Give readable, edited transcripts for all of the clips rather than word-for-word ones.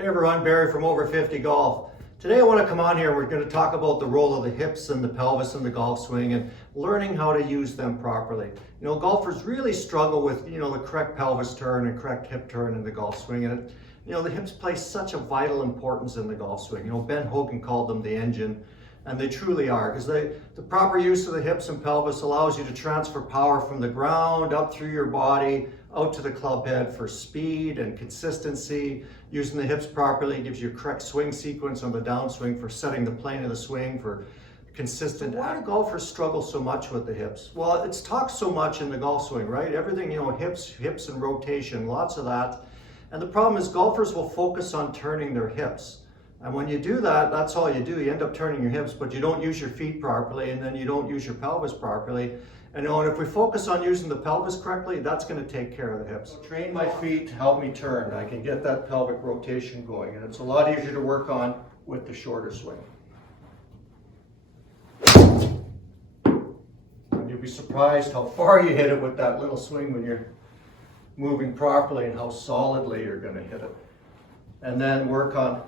Hey everyone, Barry from Over 50 Golf. Today I want to come on here and we're going to talk about the role of the hips and the pelvis in the golf swing and learning how to use them properly. You know, golfers really struggle with, the correct pelvis turn and correct hip turn in the golf swing, and the hips play such a vital importance in the golf swing. Ben Hogan called them the engine, and they truly are, because the proper use of the hips and pelvis allows you to transfer power from the ground up through your body out to the club head for speed and consistency. Using the hips properly gives you a correct swing sequence on the downswing for setting the plane of the swing for consistent. Why do golfers struggle so much with the hips? Well, it's talked so much in the golf swing, right? Everything, hips and rotation, lots of that. And the problem is golfers will focus on turning their hips. And when you do that, that's all you do. You end up turning your hips, but you don't use your feet properly, and then you don't use your pelvis properly. And if we focus on using the pelvis correctly, that's going to take care of the hips. Train my feet to help me turn. I can get that pelvic rotation going, and it's a lot easier to work on with the shorter swing. And you'll be surprised how far you hit it with that little swing when you're moving properly, and how solidly you're going to hit it. And then work on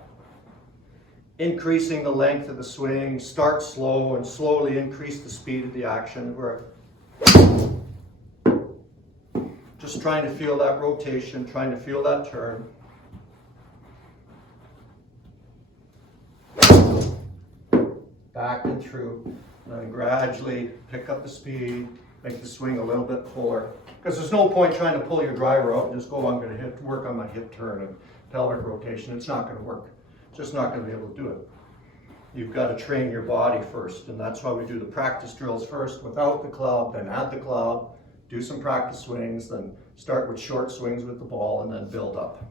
increasing the length of the swing. Start slow and slowly increase the speed of the action. We're just trying to feel that rotation, trying to feel that turn. Back and through, and then gradually pick up the speed, make the swing a little bit fuller. Because there's no point trying to pull your driver out and just go, I'm going to work on my hip turn and pelvic rotation. It's not going to work. It's just not going to be able to do it. You've got to train your body first, and that's why we do the practice drills first without the club, then add the club, do some practice swings, then start with short swings with the ball, and then build up.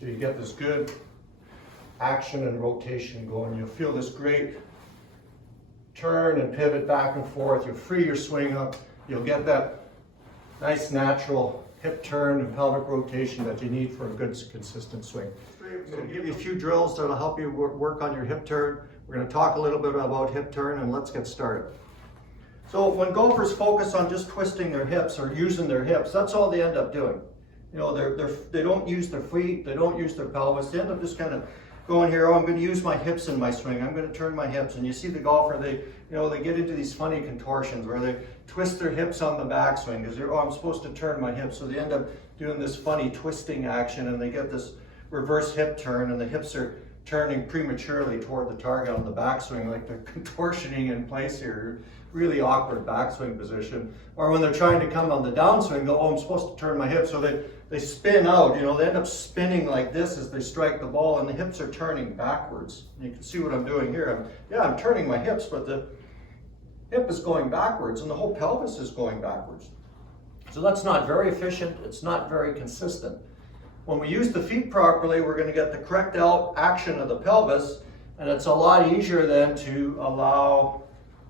So you get this good action and rotation going. You'll feel this great turn and pivot back and forth. You'll free your swing up. You'll get that nice natural hip turn and pelvic rotation that you need for a good consistent swing. I'm going to give you a few drills that will help you work on your hip turn. We're going to talk a little bit about hip turn, and let's get started. So when golfers focus on just twisting their hips or using their hips, that's all they end up doing. They don't use their feet, they don't use their pelvis. They end up just kind of going here, I'm going to use my hips in my swing. I'm going to turn my hips. And you see the golfer, they get into these funny contortions where they twist their hips on the backswing because I'm supposed to turn my hips. So they end up doing this funny twisting action, and they get this reverse hip turn, and the hips are turning prematurely toward the target on the backswing, like they're contortioning in place here. Really awkward backswing position. Or when they're trying to come on the downswing, go, I'm supposed to turn my hips. So they spin out, they end up spinning like this as they strike the ball, and the hips are turning backwards. And you can see what I'm doing here. I'm turning my hips, but the hip is going backwards, and the whole pelvis is going backwards. So that's not very efficient. It's not very consistent. When we use the feet properly, we're going to get the correct action of the pelvis, and it's a lot easier then to allow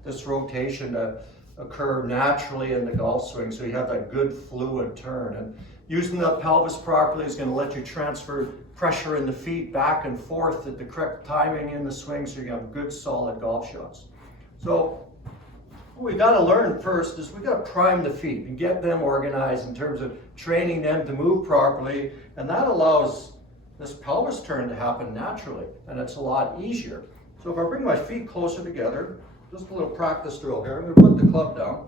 this rotation to occur naturally in the golf swing, so you have that good fluid turn. And using the pelvis properly is going to let you transfer pressure in the feet back and forth at the correct timing in the swing, so you have good solid golf shots. So what we got to learn first is we got to prime the feet and get them organized in terms of training them to move properly, and that allows this pelvis turn to happen naturally, and it's a lot easier. So if I bring my feet closer together, just a little practice drill here. I'm going to put the club down.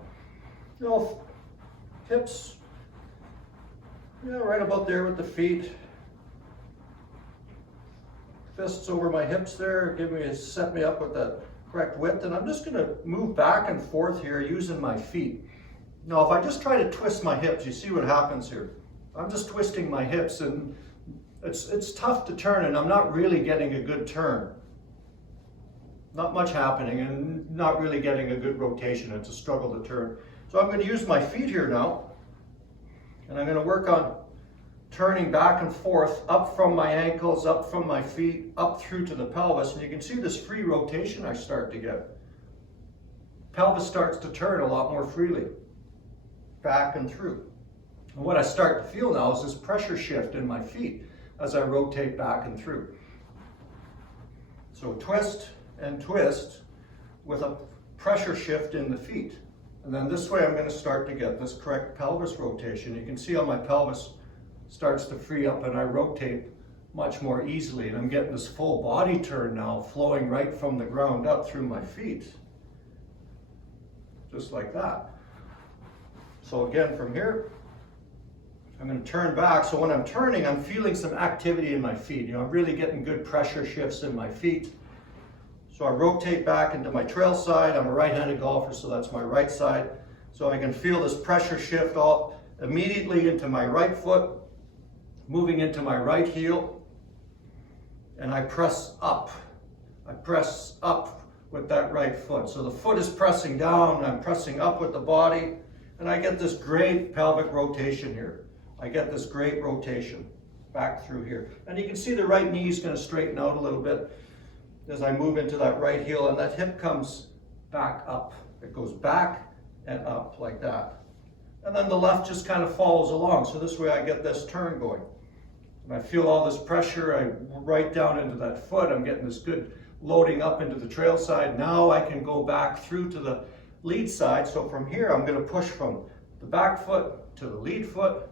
Hips, right about there with the feet. Fists over my hips there, set me up with that correct width. And I'm just going to move back and forth here using my feet. Now, if I just try to twist my hips, you see what happens here. I'm just twisting my hips, and it's tough to turn, and I'm not really getting a good turn. Not much happening, and not really getting a good rotation. It's a struggle to turn. So I'm going to use my feet here now, and I'm going to work on turning back and forth, up from my ankles, up from my feet, up through to the pelvis. And you can see this free rotation I start to get. Pelvis starts to turn a lot more freely, back and through. And what I start to feel now is this pressure shift in my feet as I rotate back and through. So twist and twist with a pressure shift in the feet. And then this way I'm going to start to get this correct pelvis rotation. You can see how my pelvis starts to free up and I rotate much more easily. And I'm getting this full body turn now, flowing right from the ground up through my feet. Just like that. So again, from here, I'm going to turn back. So when I'm turning, I'm feeling some activity in my feet. I'm really getting good pressure shifts in my feet. So I rotate back into my trail side. I'm a right-handed golfer, so that's my right side. So I can feel this pressure shift all immediately into my right foot, moving into my right heel, and I press up. I press up with that right foot. So the foot is pressing down, and I'm pressing up with the body, and I get this great pelvic rotation here. I get this great rotation back through here. And you can see the right knee is going to straighten out a little bit as I move into that right heel, and that hip comes back up. It goes back and up like that. And then the left just kind of follows along. So this way I get this turn going. And I feel all this pressure, I right down into that foot. I'm getting this good loading up into the trail side. Now I can go back through to the lead side. So from here, I'm going to push from the back foot to the lead foot.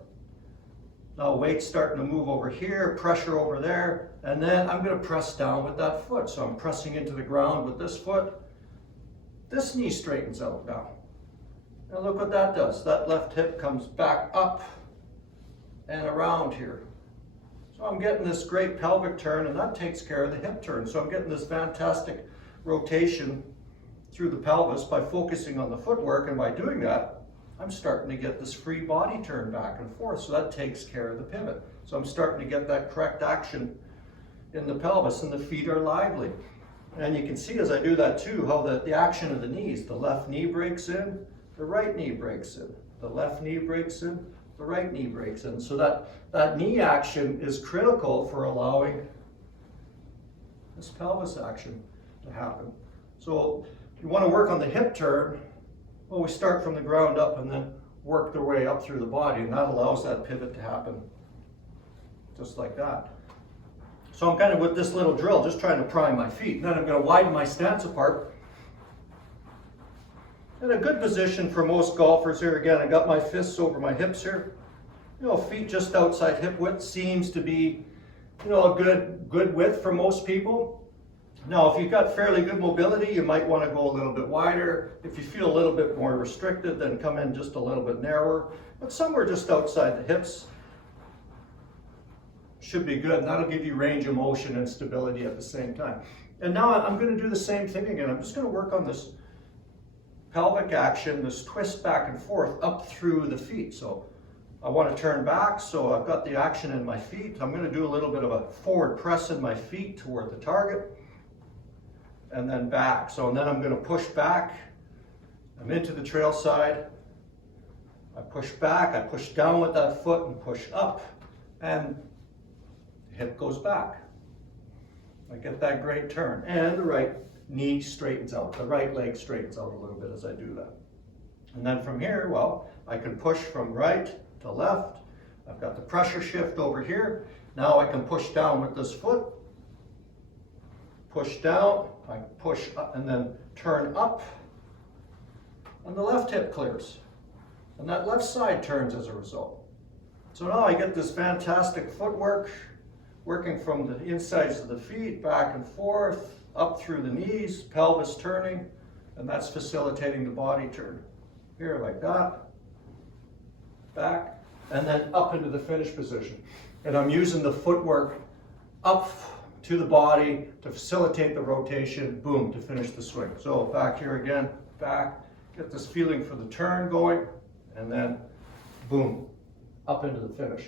Now weight's starting to move over here, pressure over there, and then I'm going to press down with that foot. So I'm pressing into the ground with this foot. This knee straightens out now. Now look what that does. That left hip comes back up and around here. So I'm getting this great pelvic turn, and that takes care of the hip turn. So I'm getting this fantastic rotation through the pelvis by focusing on the footwork, and by doing that, I'm starting to get this free body turn back and forth. So that takes care of the pivot. So I'm starting to get that correct action in the pelvis, and the feet are lively. And you can see as I do that too, how the action of the knees, the left knee breaks in, the right knee breaks in, the left knee breaks in, the right knee breaks in. So that knee action is critical for allowing this pelvis action to happen. So if you want to work on the hip turn, well, we start from the ground up and then work their way up through the body, and that allows that pivot to happen just like that. So I'm kind of with this little drill just trying to prime my feet. And then I'm going to widen my stance apart. In a good position for most golfers here. Again, I got my fists over my hips here. Feet just outside hip width seems to be, a good width for most people. Now, if you've got fairly good mobility, you might want to go a little bit wider. If you feel a little bit more restricted, then come in just a little bit narrower. But somewhere just outside the hips should be good, and that'll give you range of motion and stability at the same time. And now I'm going to do the same thing again. I'm just going to work on this pelvic action, this twist back and forth up through the feet. So I want to turn back, so I've got the action in my feet. I'm going to do a little bit of a forward press in my feet toward the target, and then back. So and then I'm going to push back. I'm into the trail side. I push back, I push down with that foot and push up, and the hip goes back. I get that great turn, and the right knee straightens out. The right leg straightens out a little bit as I do that. And then from here, well, I can push from right to left. I've got the pressure shift over here. Now I can push down with this foot. Push down, I push up, and then turn up, and the left hip clears. And that left side turns as a result. So now I get this fantastic footwork, working from the insides of the feet, back and forth, up through the knees, pelvis turning, and that's facilitating the body turn. Here, like that, back, and then up into the finish position. And I'm using the footwork up to the body to facilitate the rotation, boom, to finish the swing. So back here again, back, get this feeling for the turn going, and then boom, up into the finish.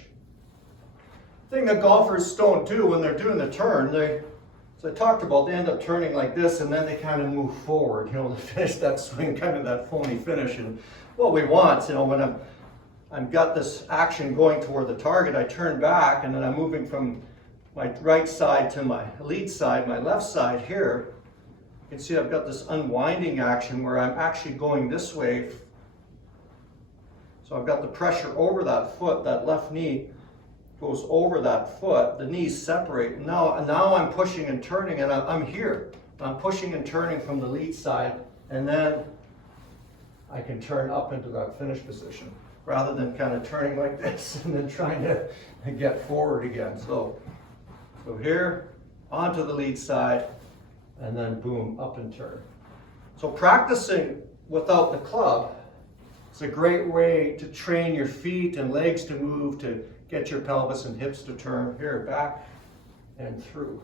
The thing that golfers don't do when they're doing the turn, as I talked about, they end up turning like this, and then they kind of move forward, to finish that swing, kind of that phony finish. And what we want, when I've got this action going toward the target, I turn back, and then I'm moving from my right side to my lead side, my left side here. You can see I've got this unwinding action where I'm actually going this way. So I've got the pressure over that foot, that left knee goes over that foot, the knees separate. Now I'm pushing and turning, and I'm here. I'm pushing and turning from the lead side, and then I can turn up into that finish position rather than kind of turning like this and then trying to get forward again. So here, onto the lead side, and then boom, up and turn. So practicing without the club is a great way to train your feet and legs to move, to get your pelvis and hips to turn. Here, back and through.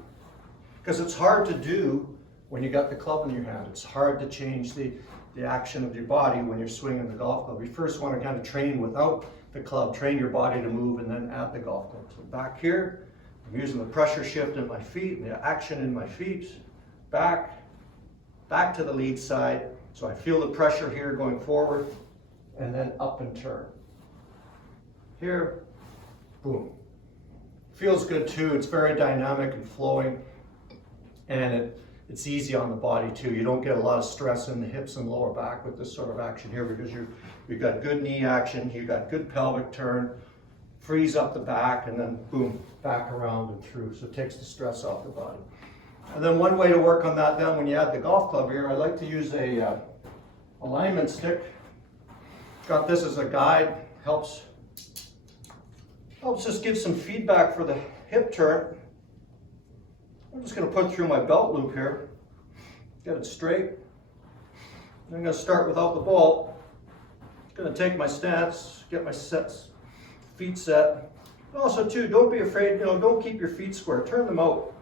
Because it's hard to do when you got the club in your hand. It's hard to change the action of your body when you're swinging the golf club. You first want to kind of train without the club, train your body to move, and then add the golf club. So back here, I'm using the pressure shift in my feet and the action in my feet. Back to the lead side. So I feel the pressure here going forward, and then up and turn. Here, boom. Feels good too. It's very dynamic and flowing, and it's easy on the body too. You don't get a lot of stress in the hips and lower back with this sort of action here, because you've got good knee action, you've got good pelvic turn, frees up the back, and then boom, back around and through. So it takes the stress off the body. And then one way to work on that then when you add the golf club here, I like to use a alignment stick. Got this as a guide, helps just give some feedback for the hip turn. I'm just going to put it through my belt loop here, get it straight. I'm going to start without the ball. I'm going to take my stance, get my feet set. Also too, don't be afraid, don't keep your feet square, turn them out.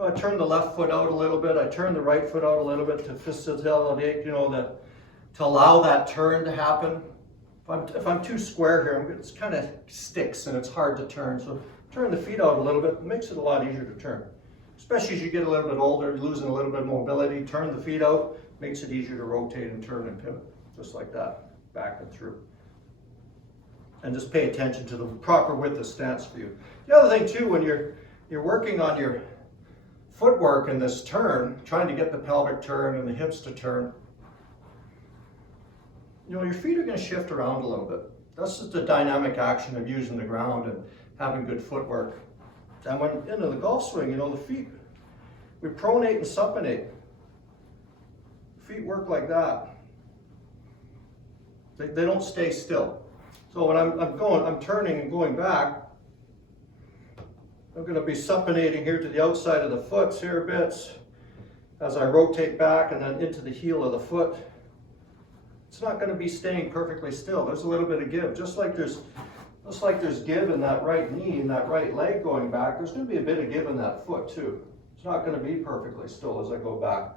I turn the left foot out a little bit, I turn the right foot out a little bit to facilitate, to allow that turn to happen. If I'm too square here, it kind of sticks and it's hard to turn. So turn the feet out a little bit, it makes it a lot easier to turn. Especially as you get a little bit older, losing a little bit of mobility, turn the feet out, makes it easier to rotate and turn and pivot, just like that, back and through. And just pay attention to the proper width of stance for you. The other thing too, when you're working on your footwork in this turn, trying to get the pelvic turn and the hips to turn, your feet are going to shift around a little bit. That's just the dynamic action of using the ground and having good footwork. And when into the golf swing, the feet, we pronate and supinate. Feet work like that. They don't stay still. So when I'm turning and going back, I'm going to be supinating here to the outside of the foot, here bits, as I rotate back and then into the heel of the foot. It's not going to be staying perfectly still. There's a little bit of give, just like there's give in that right knee and that right leg going back. There's going to be a bit of give in that foot too. It's not going to be perfectly still as I go back,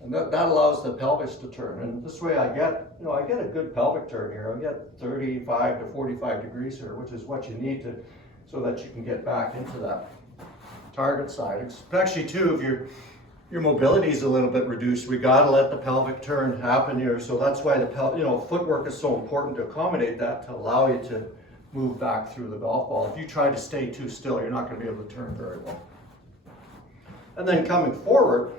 and that allows the pelvis to turn. And this way, I get a good pelvic turn here. I get 35 to 45 degrees here, which is what you need to, so that you can get back into that target side. Especially too, if your mobility is a little bit reduced, we got to let the pelvic turn happen here. So that's why the footwork is so important to accommodate that, to allow you to move back through the golf ball. If you try to stay too still, you're not going to be able to turn very well. And then coming forward,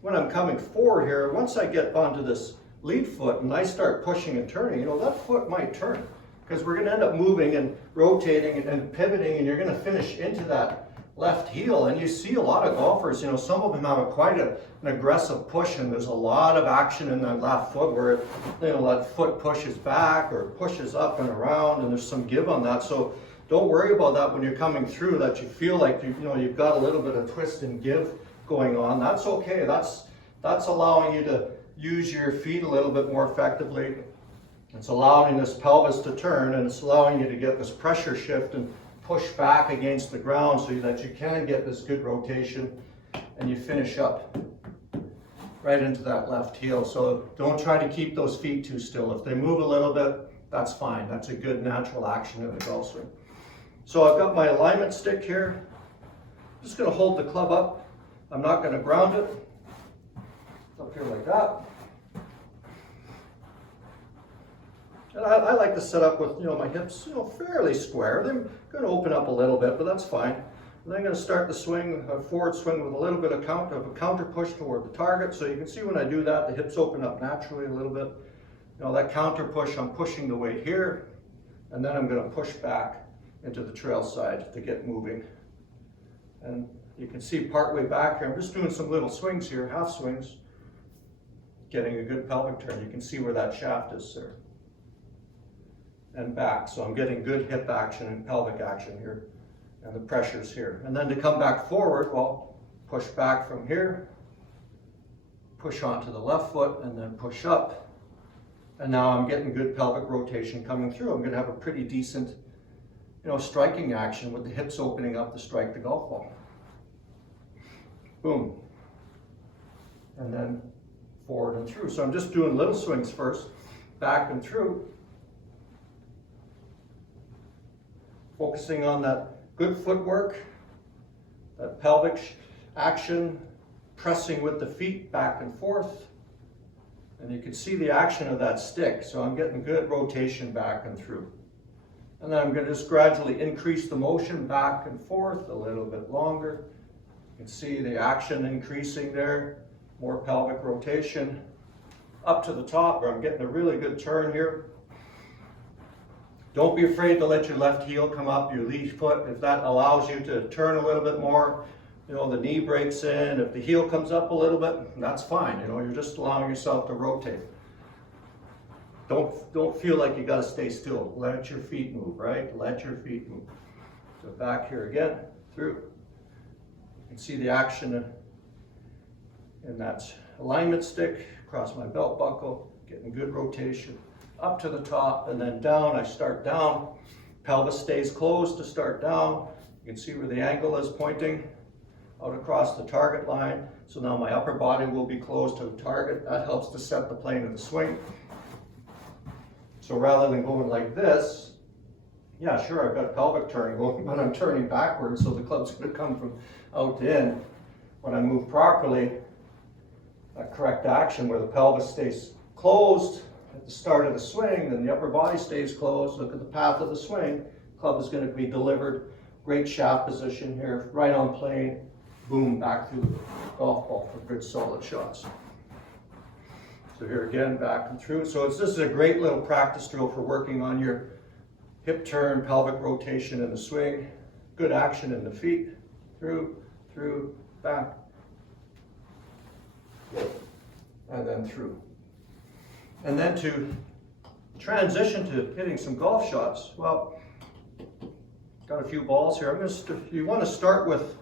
when I'm coming forward here, once I get onto this lead foot and I start pushing and turning, that foot might turn, because we're going to end up moving and rotating and pivoting, and you're going to finish into that left heel. And you see a lot of golfers, some of them have quite an aggressive push, and there's a lot of action in that left foot where that foot pushes back or pushes up and around, and there's some give on that. So don't worry about that when you're coming through, that you feel like you've got a little bit of twist and give going on. That's okay. That's allowing you to use your feet a little bit more effectively. It's allowing this pelvis to turn, and it's allowing you to get this pressure shift and push back against the ground so that you can get this good rotation, and you finish up right into that left heel. So don't try to keep those feet too still. If they move a little bit, that's fine. That's a good natural action in the golf swing. So I've got my alignment stick here. I'm just going to hold the club up. I'm not going to ground it. It's up here like that. And I like to set up with, my hips, fairly square. They're going to open up a little bit, but that's fine. And I'm going to start the swing, a forward swing, with a little bit of a counter push toward the target. So you can see when I do that, the hips open up naturally a little bit. That counter push, I'm pushing the weight here, and then I'm going to push back into the trail side to get moving. And you can see partway back here, I'm just doing some little swings here, half swings. getting a good pelvic turn. You can see where that shaft is there. And back, so I'm getting good hip action and pelvic action here, and the pressure's here. And then to come back forward, well, push back from here, push onto the left foot, and then push up. And now I'm getting good pelvic rotation coming through. I'm gonna have a pretty decent, striking action with the hips opening up to strike the golf ball. Boom. And then forward and through. So I'm just doing little swings first, back and through. Focusing on that good footwork, that pelvic action, pressing with the feet back and forth. And you can see the action of that stick. So I'm getting good rotation back and through. And then I'm going to just gradually increase the motion back and forth a little bit longer. You can see the action increasing there. More pelvic rotation up to the top where I'm getting a really good turn here. Don't be afraid to let your left heel come up, your lead foot. If that allows you to turn a little bit more, the knee breaks in. If the heel comes up a little bit, that's fine. You're just allowing yourself to rotate. Don't feel like you got to stay still. Let your feet move, right? Let your feet move. So back here again, through. You can see the action in that alignment stick, across my belt buckle, getting good rotation. Up to the top and then down. I start down. Pelvis stays closed to start down. You can see where the angle is pointing out across the target line. So now my upper body will be closed to the target. That helps to set the plane of the swing. So rather than going like this, yeah, sure, I've got a pelvic turn going, but I'm turning backwards, so the club's going to come from out to in. When I move properly, that correct action where the pelvis stays closed at the start of the swing, then the upper body stays closed. Look at the path of the swing. Club is going to be delivered. Great shaft position here, right on plane. Boom, back through the golf ball for good solid shots. So here again, back and through. So this is a great little practice drill for working on your hip turn, pelvic rotation in the swing. Good action in the feet. Through, back. And then through. And then to transition to hitting some golf shots, well, got a few balls here. You want to start with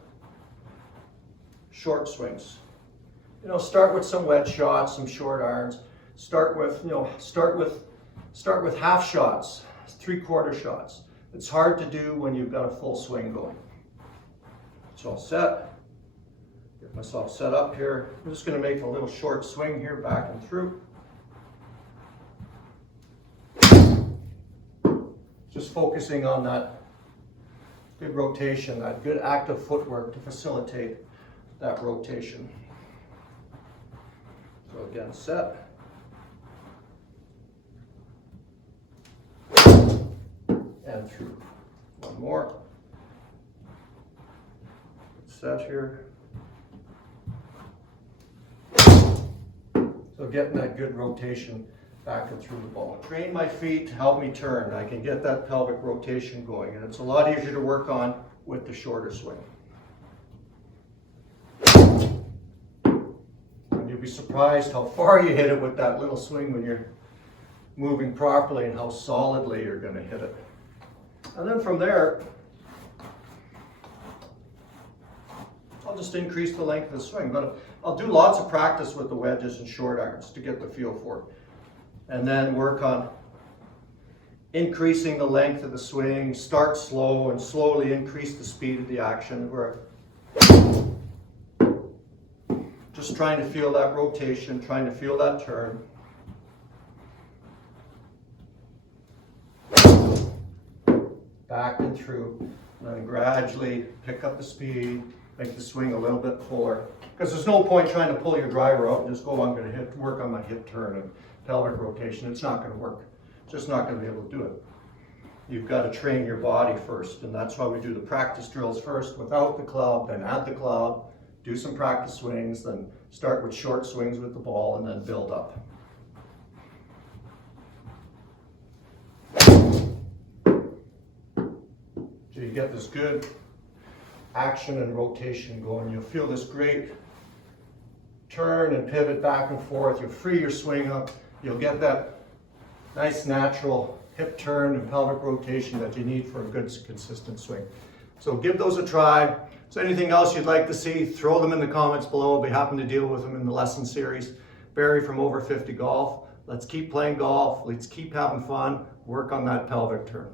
short swings. Start with some wedge shots, some short irons. Start with half shots, 3/4 shots. It's hard to do when you've got a full swing going. So I'll get myself set up here. I'm just going to make a little short swing here, back and through. Just focusing on that good rotation, that good active footwork to facilitate that rotation. So again, set. And through. One more. Set here. So getting that good rotation back and through the ball. Train my feet to help me turn. I can get that pelvic rotation going, and it's a lot easier to work on with the shorter swing. And you'll be surprised how far you hit it with that little swing when you're moving properly and how solidly you're going to hit it. And then from there, I'll just increase the length of the swing. But I'll do lots of practice with the wedges and short irons to get the feel for it. And then work on increasing the length of the swing, start slow and slowly increase the speed of the action. Where just trying to feel that rotation, trying to feel that turn. Back and through, and then gradually pick up the speed, make the swing a little bit fuller. Because there's no point trying to pull your driver out and just go, I'm going to work on my hip turn and pelvic rotation. It's not going to work. It's just not going to be able to do it. You've got to train your body first, and that's why we do the practice drills first without the club, then add the club, do some practice swings, then start with short swings with the ball, and then build up. So you get this good action and rotation going. You'll feel this great turn and pivot back and forth. You'll free your swing up. You'll get that nice natural hip turn and pelvic rotation that you need for a good consistent swing. So give those a try. So anything else you'd like to see, throw them in the comments below. I'll be happy to deal with them in the lesson series. Barry from Over 50 Golf. Let's keep playing golf. Let's keep having fun. Work on that pelvic turn.